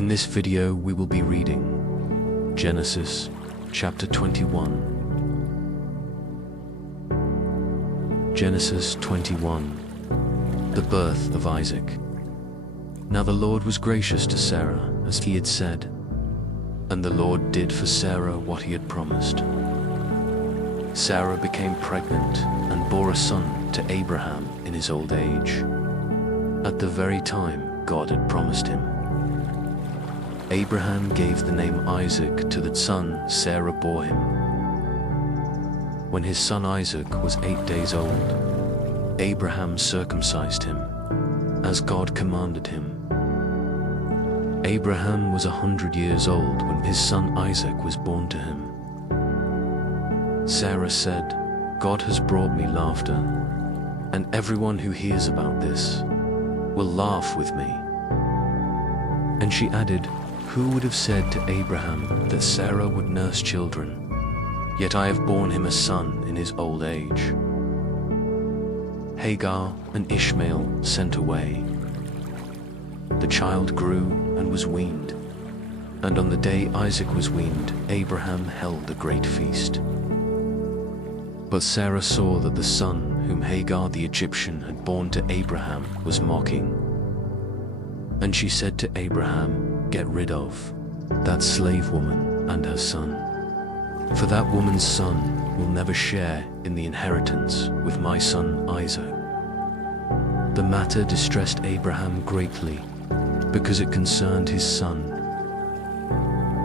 In this video we will be reading Genesis chapter 21. Genesis 21. The birth of Isaac. Now the Lord was gracious to Sarah, as he had said, and the Lord did for Sarah what he had promised. Sarah became pregnant and bore a son to Abraham in his old age, at the very time God had promised him. Abraham gave the name Isaac to the son Sarah bore him. When his son Isaac was 8 days old, Abraham circumcised him, as God commanded him. Abraham was 100 years old when his son Isaac was born to him. Sarah said, "God has brought me laughter, and everyone who hears about this will laugh with me." And she added, "Who would have said to Abraham that Sarah would nurse children? Yet I have borne him a son in his old age." Hagar and Ishmael sent away. The child grew and was weaned, and on the day Isaac was weaned, Abraham held a great feast. But Sarah saw that the son whom Hagar the Egyptian had borne to Abraham was mocking. And she said to Abraham, "Get rid of that slave woman and her son, for that woman's son will never share in the inheritance with my son Isaac." The matter distressed Abraham greatly, because it concerned his son.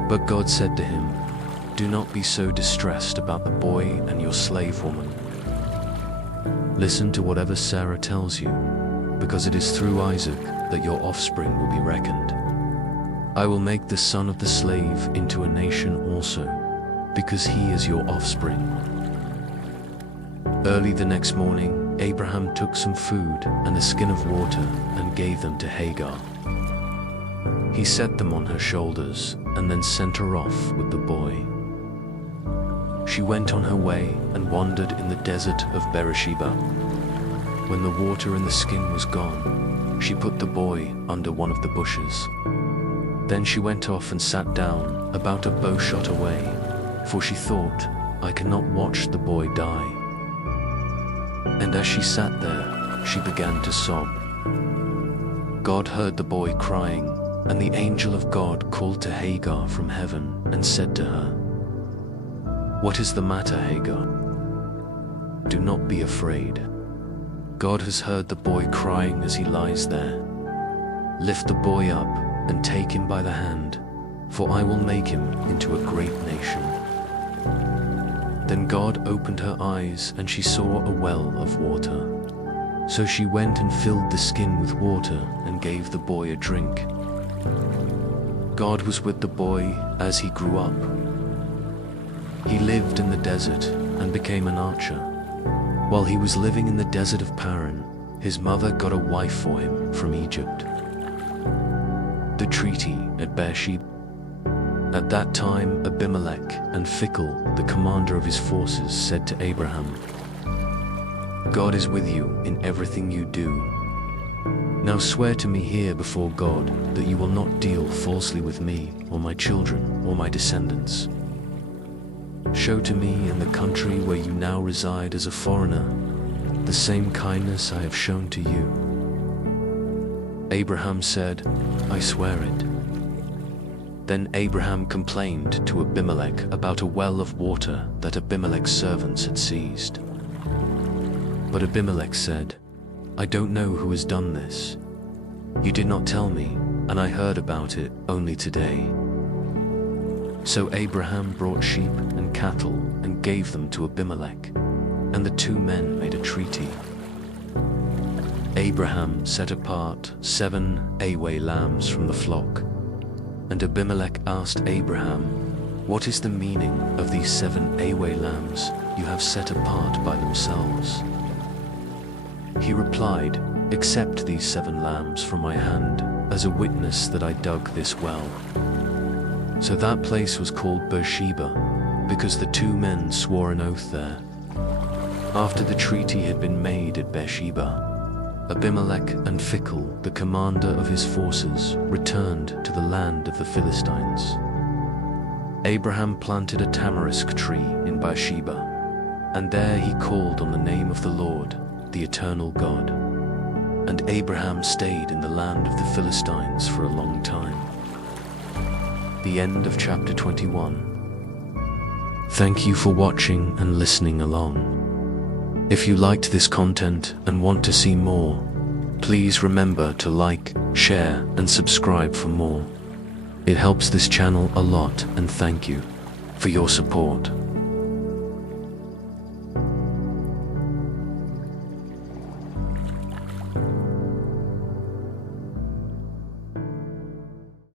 But God said to him, "Do not be so distressed about the boy and your slave woman. Listen to whatever Sarah tells you, because it is through Isaac that your offspring will be reckoned. I will make the son of the slave into a nation also, because he is your offspring." Early the next morning, Abraham took some food and a skin of water and gave them to Hagar. He set them on her shoulders and then sent her off with the boy. She went on her way and wandered in the desert of Beersheba. When the water in the skin was gone, she put the boy under one of the bushes. Then she went off and sat down about a bow shot away, for she thought, "I cannot watch the boy die." And as she sat there, she began to sob. God heard the boy crying, and the angel of God called to Hagar from heaven and said to her, "What is the matter, Hagar? Do not be afraid. God has heard the boy crying as he lies there. Lift the boy up and take him by the hand, for I will make him into a great nation." Then God opened her eyes, and she saw a well of water. So she went and filled the skin with water and gave the boy a drink. God was with the boy as he grew up. He lived in the desert and became an archer. While he was living in the desert of Paran, his mother got a wife for him from Egypt. The treaty at Beersheba. At that time, Abimelek and Phicol, the commander of his forces, said to Abraham, "God is with you in everything you do. Now swear to me here before God that you will not deal falsely with me or my children or my descendants. Show to me in the country where you now reside as a foreigner the same kindness I have shown to you." Abraham said, "I swear it." Then Abraham complained to Abimelek about a well of water that Abimelek's servants had seized. But Abimelek said, "I don't know who has done this. You did not tell me, and I heard about it only today." So Abraham brought sheep and cattle and gave them to Abimelek, and the two men made a treaty. Abraham set apart 7 away lambs from the flock, and Abimelek asked Abraham, "What is the meaning of these 7 away lambs you have set apart by themselves?" He replied, "Accept these 7 lambs from my hand as a witness that I dug this well." So that place was called Beersheba, because the two men swore an oath there. After the treaty had been made at Beersheba, Abimelek and Phicol, the commander of his forces, returned to the land of the Philistines. Abraham planted a tamarisk tree in Beersheba, and there he called on the name of the Lord, the eternal God. And Abraham stayed in the land of the Philistines for a long time. The end of chapter 21. Thank you for watching and listening along. If you liked this content and want to see more, please remember to like, share, and subscribe for more. It helps this channel a lot, and thank you for your support.